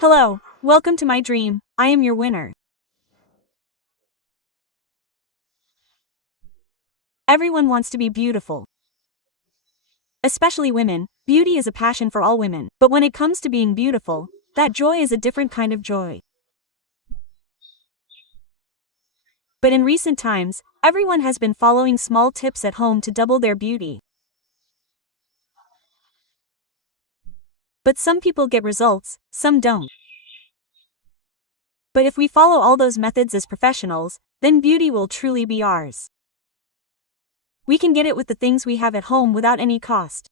Hello, welcome to my dream. I am your winner. Everyone wants to be beautiful. Especially women, beauty is a passion for all women. But when it comes to being beautiful, that joy is a different kind of joy. But in recent times, everyone has been following small tips at home to double their beauty. But some people get results, some don't. But if we follow all those methods as professionals, then beauty will truly be ours. We can get it with the things we have at home without any cost.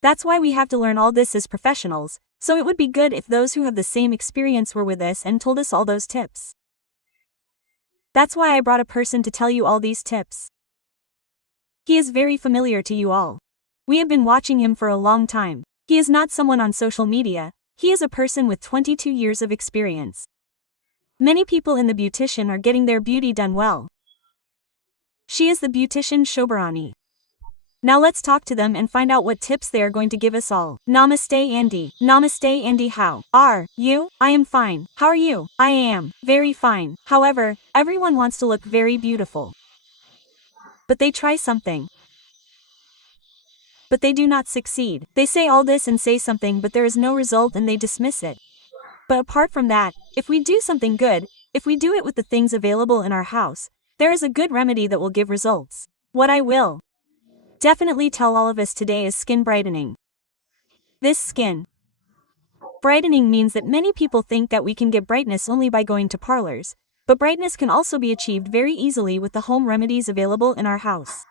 That's why we have to learn all this as professionals, so it would be good if those who have the same experience were with us and told us all those tips. That's why I brought a person to tell you all these tips. He is very familiar to you all. We have been watching him for a long time. He is not someone on social media, he is a person with 22 years of experience. Many people in the beautician are getting their beauty done well. She is the beautician Shobha Rani. Now let's talk to them and find out what tips they are going to give us all. Namaste Andy. Namaste Andy, how are you? I am fine. How are you? I am very fine. However, everyone wants to look very beautiful. But they try something. But they do not succeed. They say all this and say something but there is no result and they dismiss it. But apart from that, if we do something good, if we do it with the things available in our house, there is a good remedy that will give results. What I will definitely tell all of us today is skin brightening. This skin brightening means that many people think that we can get brightness only by going to parlors, but brightness can also be achieved very easily with the home remedies available in our house.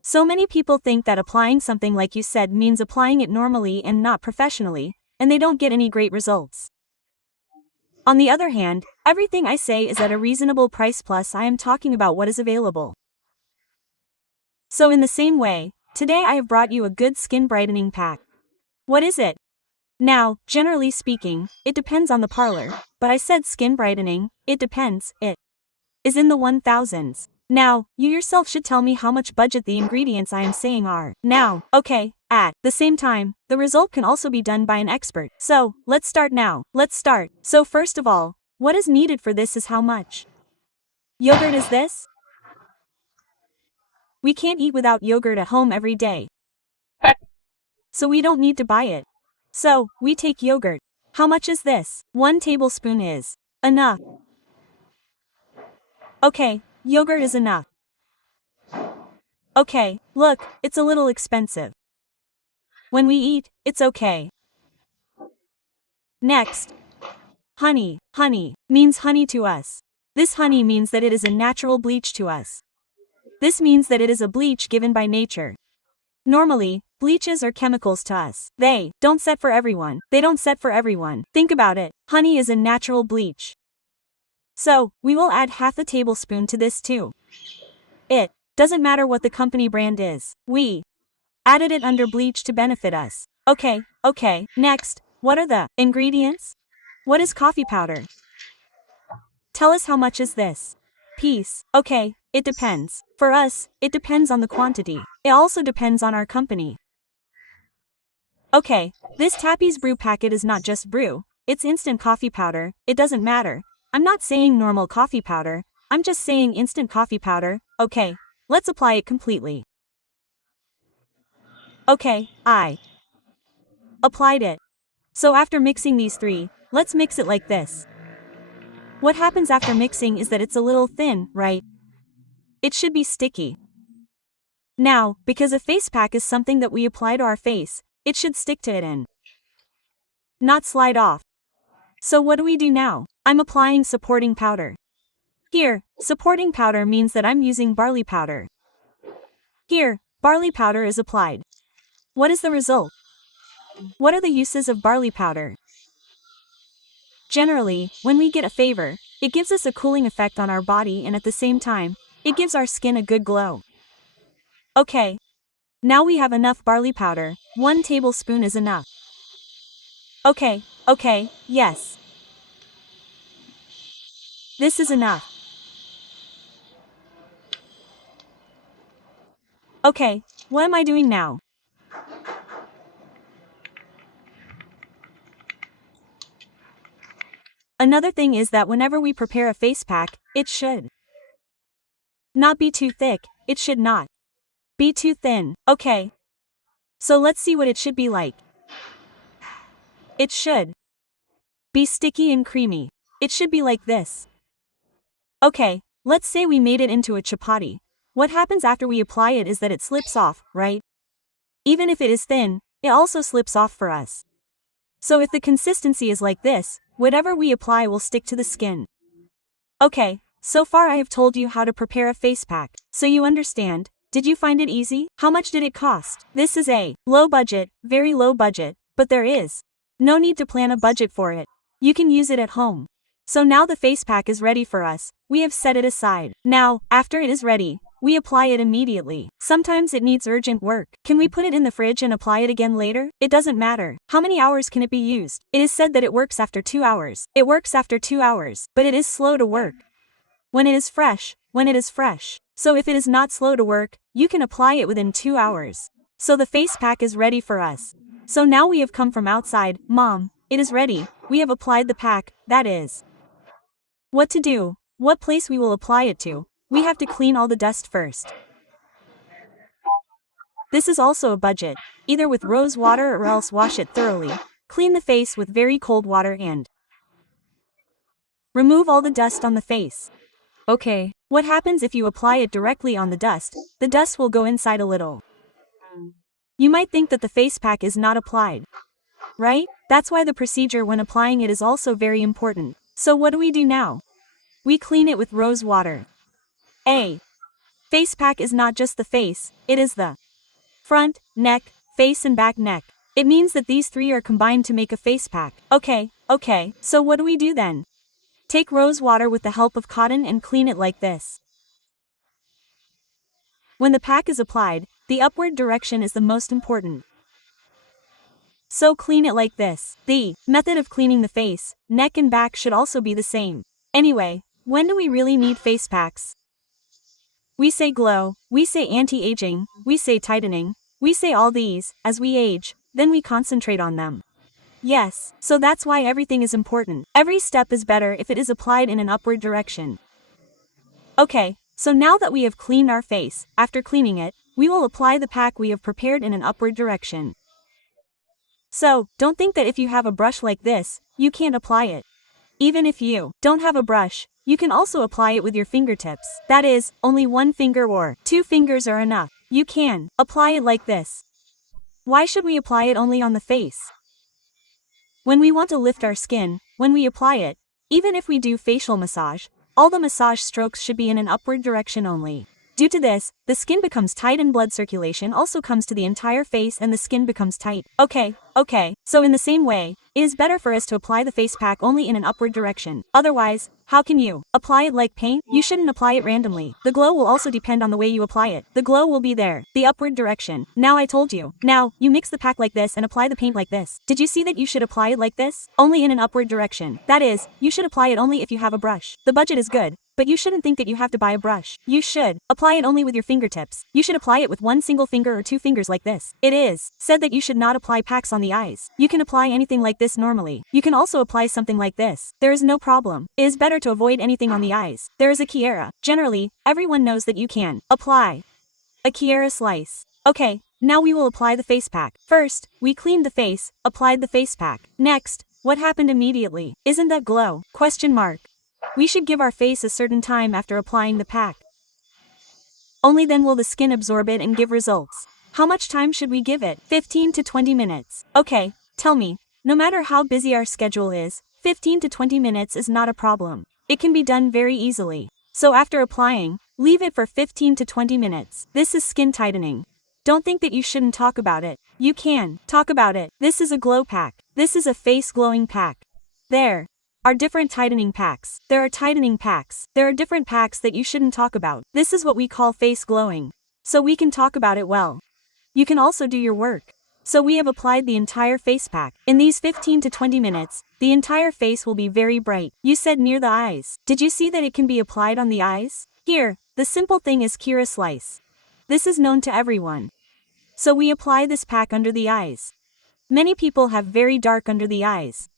So many people think that applying something like you said means applying it normally and not professionally, and they don't get any great results. On the other hand, everything I say is at a reasonable price, plus I am talking about what is available. So in the same way, today I have brought you a good skin brightening pack. What is it? Now, generally speaking, it depends on the parlor, but I said skin brightening, it depends, it is in the 1000s. Now, you yourself should tell me how much budget the ingredients I am saying are. Now, okay, at the same time, the result can also be done by an expert. So, let's start now. Let's start. So first of all, what is needed for this is how much yogurt is this? We can't eat without yogurt at home every day. So we don't need to buy it. So, we take yogurt. How much is this? 1 tablespoon is enough. Okay, yogurt is enough. Okay, look, it's a little expensive. When we eat, it's okay. Next. Honey. Honey means honey to us. This honey means that it is a natural bleach to us. This means that it is a bleach given by nature. Normally, bleaches are chemicals to us. They don't set for everyone. They don't set for everyone. Think about it. Honey is a natural bleach. So, we will add half a tablespoon to this too. It doesn't matter what the company brand is. We added it under bleach to benefit us. Okay. Next, what are the ingredients? What is coffee powder? Tell us how much is this piece. Okay, it depends. For us, it depends on the quantity. It also depends on our company. Okay, this Tappy's brew packet is not just brew, it's instant coffee powder, it doesn't matter. I'm not saying normal coffee powder, I'm just saying instant coffee powder. Okay, let's apply it completely. Okay, I applied it. So after mixing these three, let's mix it like this. What happens after mixing is that it's a little thin, right? It should be sticky. Now, because a face pack is something that we apply to our face, it should stick to it and not slide off. So what do we do now? I'm applying supporting powder. Here, supporting powder means that I'm using barley powder. Here, barley powder is applied. What is the result? What are the uses of barley powder? Generally, when we get a fever, it gives us a cooling effect on our body and at the same time, it gives our skin a good glow. Okay. Now we have enough barley powder, 1 tablespoon is enough. Okay, yes. This is enough. Okay, what am I doing now? Another thing is that whenever we prepare a face pack, it should not be too thick, it should not be too thin. Okay. So let's see what it should be like. It should be sticky and creamy. It should be like this. Okay, let's say we made it into a chapati. What happens after we apply it is that it slips off, right? Even if it is thin, it also slips off for us. So if the consistency is like this, whatever we apply will stick to the skin. Okay, so far I have told you how to prepare a face pack, so you understand. Did you find it easy? How much did it cost? This is a low budget, very low budget, but there is no need to plan a budget for it. You can use it at home. So now the face pack is ready for us, we have set it aside. Now, after it is ready, we apply it immediately. Sometimes it needs urgent work. Can we put it in the fridge and apply it again later? It doesn't matter. How many hours can it be used? It is said that it works after 2 hours. It works after 2 hours, but it is slow to work. When it is fresh. So if it is not slow to work, you can apply it within 2 hours. So the face pack is ready for us. So now we have come from outside. Mom, it is ready. We have applied the pack, that is. What to do? What place we will apply it to? We have to clean all the dust first. This is also a budget. Either with rose water or else wash it thoroughly. Clean the face with very cold water and remove all the dust on the face. Okay. What happens if you apply it directly on the dust? The dust will go inside a little. You might think that the face pack is not applied, right? That's why the procedure when applying it is also very important. So what do we do now? We clean it with rose water. A face pack is not just the face, it is the front, neck, face and back neck. It means that these three are combined to make a face pack. Okay, so what do we do then? Take rose water with the help of cotton and clean it like this. When the pack is applied, the upward direction is the most important. So clean it like this. The method of cleaning the face, neck and back should also be the same. Anyway, when do we really need face packs? We say glow, we say anti-aging, we say tightening, we say all these, as we age, then we concentrate on them. Yes, so that's why everything is important. Every step is better if it is applied in an upward direction. Okay, so now that we have cleaned our face, after cleaning it, we will apply the pack we have prepared in an upward direction. So, don't think that if you have a brush like this, you can't apply it. Even if you don't have a brush, you can also apply it with your fingertips. That is, only 1 finger or 2 fingers are enough. You can apply it like this. Why should we apply it only on the face? When we want to lift our skin, when we apply it, even if we do facial massage, all the massage strokes should be in an upward direction only. Due to this, the skin becomes tight and blood circulation also comes to the entire face and the skin becomes tight. Okay, so in the same way, it is better for us to apply the face pack only in an upward direction. Otherwise, how can you apply it like paint? You shouldn't apply it randomly. The glow will also depend on the way you apply it. The glow will be there. The upward direction. Now I told you. Now, you mix the pack like this and apply the paint like this. Did you see that you should apply it like this? Only in an upward direction. That is, you should apply it only if you have a brush. The budget is good, but you shouldn't think that you have to buy a brush. You should apply it only with your fingertips. You should apply it with 1 single finger or 2 fingers like this. It is said that you should not apply packs on the eyes. You can apply anything like this normally. You can also apply something like this. There is no problem. It is better to avoid anything on the eyes. There is a Kiara. Generally, everyone knows that you can apply a Kiara slice. Okay, now we will apply the face pack. First, we cleaned the face, applied the face pack. Next, what happened immediately? Isn't that glow? Question mark. We should give our face a certain time after applying the pack. Only then will the skin absorb it and give results. How much time should we give it? 15 to 20 minutes. Okay, tell me, no matter how busy our schedule is, 15 to 20 minutes is not a problem. It can be done very easily. So after applying, leave it for 15 to 20 minutes. This is skin tightening. Don't think that you shouldn't talk about it. You can talk about it. This is a glow pack. This is a face glowing pack. There are different tightening packs. There are tightening packs. There are different packs that you shouldn't talk about. This is what we call face glowing. So we can talk about it well. You can also do your work. So we have applied the entire face pack. In these 15 to 20 minutes, the entire face will be very bright. You said near the eyes. Did you see that it can be applied on the eyes? Here, the simple thing is Kira slice. This is known to everyone. So we apply this pack under the eyes. Many people have very dark under the eyes.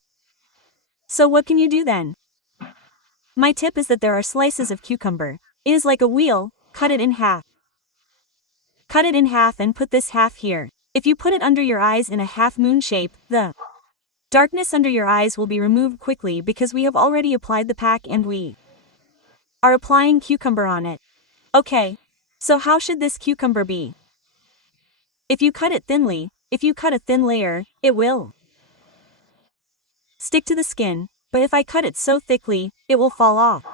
So what can you do then? My tip is that there are slices of cucumber. It is like a wheel, cut it in half. Cut it in half and put this half here. If you put it under your eyes in a half moon shape, the darkness under your eyes will be removed quickly because we have already applied the pack and we are applying cucumber on it. Okay. So how should this cucumber be? If you cut it thinly, if you cut a thin layer, it will stick to the skin, but if I cut it so thickly, it will fall off.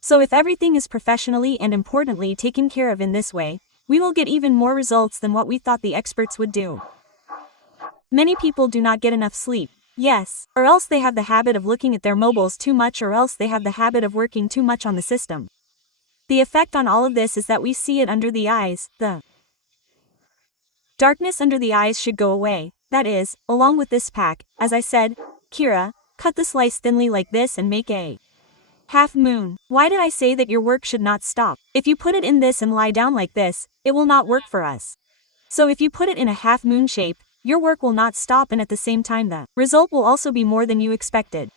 So if everything is professionally and importantly taken care of in this way, we will get even more results than what we thought the experts would do. Many people do not get enough sleep. Yes, or else they have the habit of looking at their mobiles too much, or else they have the habit of working too much on the system. The effect on all of this is that we see it under the eyes. The darkness under the eyes should go away. That is, along with this pack, as I said, Kira, cut the slice thinly like this and make a half moon. Why did I say that your work should not stop? If you put it in this and lie down like this, it will not work for us. So if you put it in a half moon shape, your work will not stop, and at the same time the result will also be more than you expected.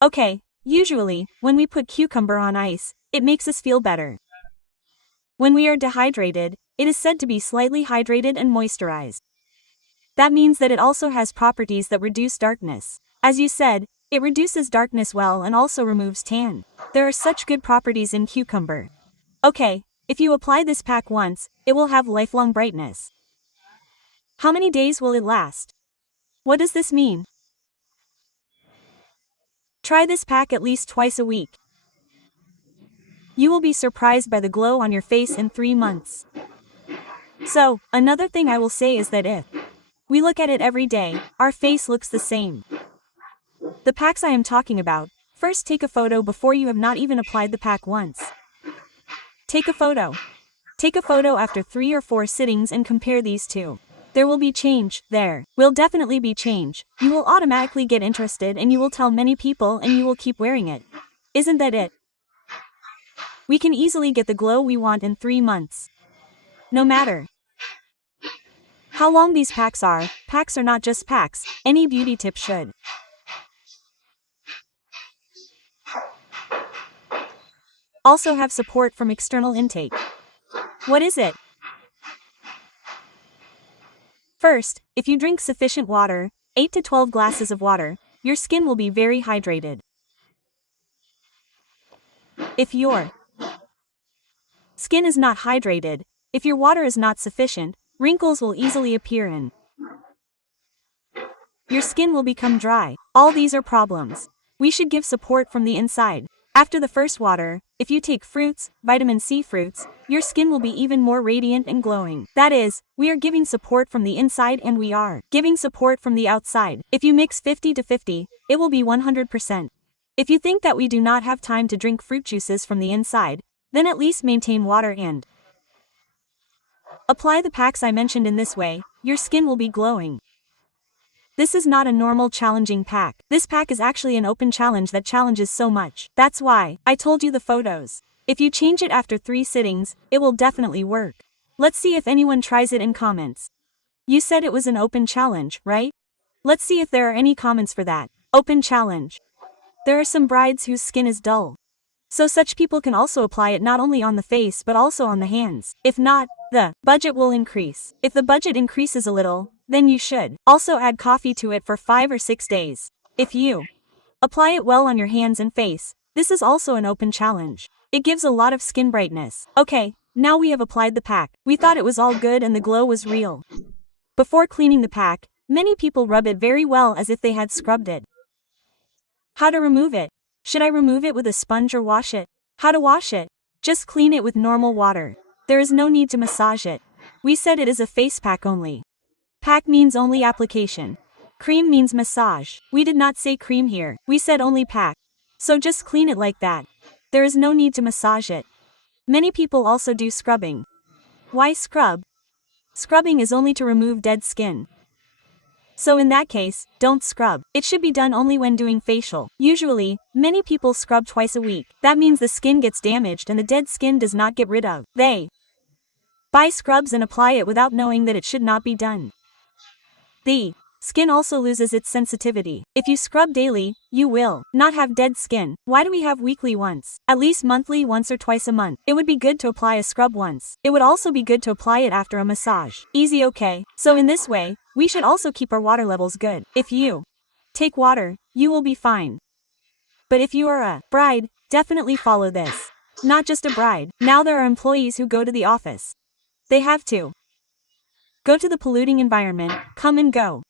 Okay, usually, when we put cucumber on ice, it makes us feel better. When we are dehydrated, it is said to be slightly hydrated and moisturized. That means that it also has properties that reduce darkness. As you said, it reduces darkness well and also removes tan. There are such good properties in cucumber. Okay, if you apply this pack once, it will have lifelong brightness. How many days will it last? What does this mean? Try this pack at least twice a week. You will be surprised by the glow on your face in 3 months. So, another thing I will say is that if we look at it every day, our face looks the same. The packs I am talking about, first take a photo before you have not even applied the pack once. Take a photo. Take a photo after 3 or 4 sittings and compare these two. There will be change, there will definitely be change. You will automatically get interested and you will tell many people and you will keep wearing it. Isn't that it? We can easily get the glow we want in 3 months. No matter how long these packs are not just packs, any beauty tip should also have support from external intake. What is it? First, if you drink sufficient water, 8 to 12 glasses of water, your skin will be very hydrated. If your skin is not hydrated, if your water is not sufficient, wrinkles will easily appear and your skin will become dry. All these are problems. We should give support from the inside. After the first water, if you take fruits, vitamin C fruits, your skin will be even more radiant and glowing. That is, we are giving support from the inside and we are giving support from the outside. If you mix 50 to 50, it will be 100%. If you think that we do not have time to drink fruit juices from the inside, then at least maintain water and apply the packs I mentioned in this way, your skin will be glowing. This is not a normal challenging pack. This pack is actually an open challenge that challenges so much. That's why I told you the photos. If you change it after 3 sittings, it will definitely work. Let's see if anyone tries it in comments. You said it was an open challenge, right? Let's see if there are any comments for that. Open challenge. There are some brides whose skin is dull. So such people can also apply it not only on the face but also on the hands. If not, the budget will increase. If the budget increases a little, then you should also add coffee to it for 5 or 6 days. If you apply it well on your hands and face, this is also an open challenge. It gives a lot of skin brightness. Okay, now we have applied the pack. We thought it was all good and the glow was real. Before cleaning the pack, many people rub it very well as if they had scrubbed it. How to remove it? Should I remove it with a sponge or wash it? How to wash it? Just clean it with normal water. There is no need to massage it. We said it is a face pack only. Pack means only application. Cream means massage. We did not say cream here. We said only pack. So just clean it like that. There is no need to massage it. Many people also do scrubbing. Why scrub? Scrubbing is only to remove dead skin. So in that case, don't scrub. It should be done only when doing facial. Usually, many people scrub twice a week. That means the skin gets damaged and the dead skin does not get rid of. They buy scrubs and apply it without knowing that it should not be done. The skin also loses its sensitivity. If you scrub daily, you will not have dead skin. Why do we have weekly once? At least monthly, once or twice a month. It would be good to apply a scrub once. It would also be good to apply it after a massage. Easy, okay? So in this way, we should also keep our water levels good. If you take water, you will be fine. But if you are a bride, definitely follow this. Not just a bride. Now there are employees who go to the office. They have to go to the polluting environment, come and go.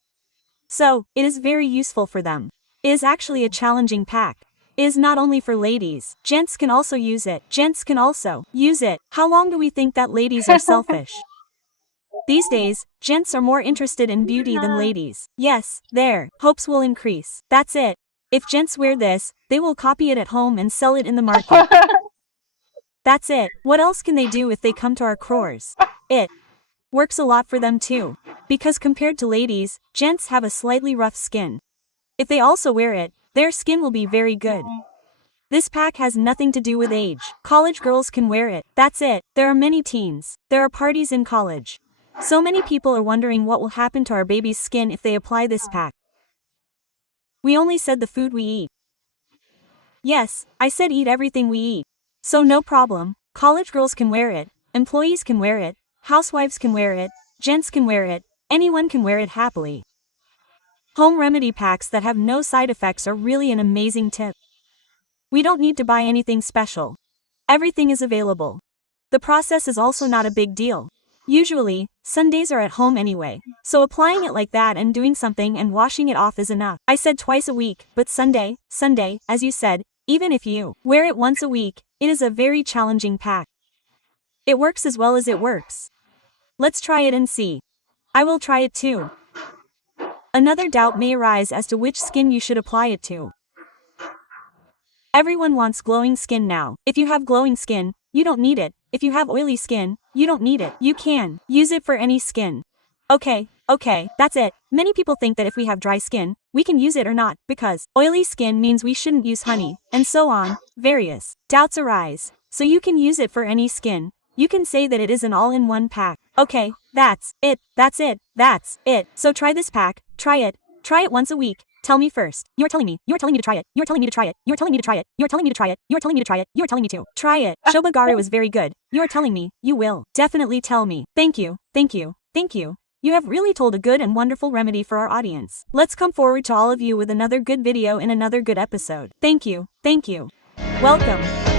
So, it is very useful for them. It is actually a challenging pack. It is not only for ladies. Gents can also use it. Gents can also use it. How long do we think that ladies are selfish? These days, gents are more interested in beauty than ladies. Yes, their hopes will increase. That's it. If gents wear this, they will copy it at home and sell it in the market. That's it. What else can they do if they come to our crores? It works a lot for them too. Because compared to ladies, gents have a slightly rough skin. If they also wear it, their skin will be very good. This pack has nothing to do with age. College girls can wear it. That's it. There are many teens. There are parties in college. So many people are wondering what will happen to our baby's skin if they apply this pack. We only said the food we eat. Yes, I said eat everything we eat. So no problem. College girls can wear it. Employees can wear it. Housewives can wear it. Gents can wear it. Anyone can wear it happily. Home remedy packs that have no side effects are really an amazing tip. We don't need to buy anything special. Everything is available. The process is also not a big deal. Usually, Sundays are at home anyway, so applying it like that and doing something and washing it off is enough. I said twice a week, but Sunday, as you said, even if you wear it once a week, it is a very challenging pack. It works as well as it works. Let's try it and see. I will try it too. Another doubt may arise as to which skin you should apply it to. Everyone wants glowing skin now. If you have glowing skin, you don't need it. If you have oily skin, you don't need it. You can use it for any skin. Okay, that's it. Many people think that if we have dry skin, we can use it or not, because oily skin means we shouldn't use honey, and so on. Various doubts arise. So you can use it for any skin. You can say that it is an all-in-one pack. Okay, that's it. So try this pack, try it once a week. Tell me first. You're telling me to try it. You're telling me to try it. You're telling me to try it. You're telling me to try it. You're telling me to try it. You're telling me to try it. Shobha Garu is very good. You're telling me. You will definitely tell me. Thank you. You have really told a good and wonderful remedy for our audience. Let's come forward to all of you with another good video in another good episode. Thank you. Welcome.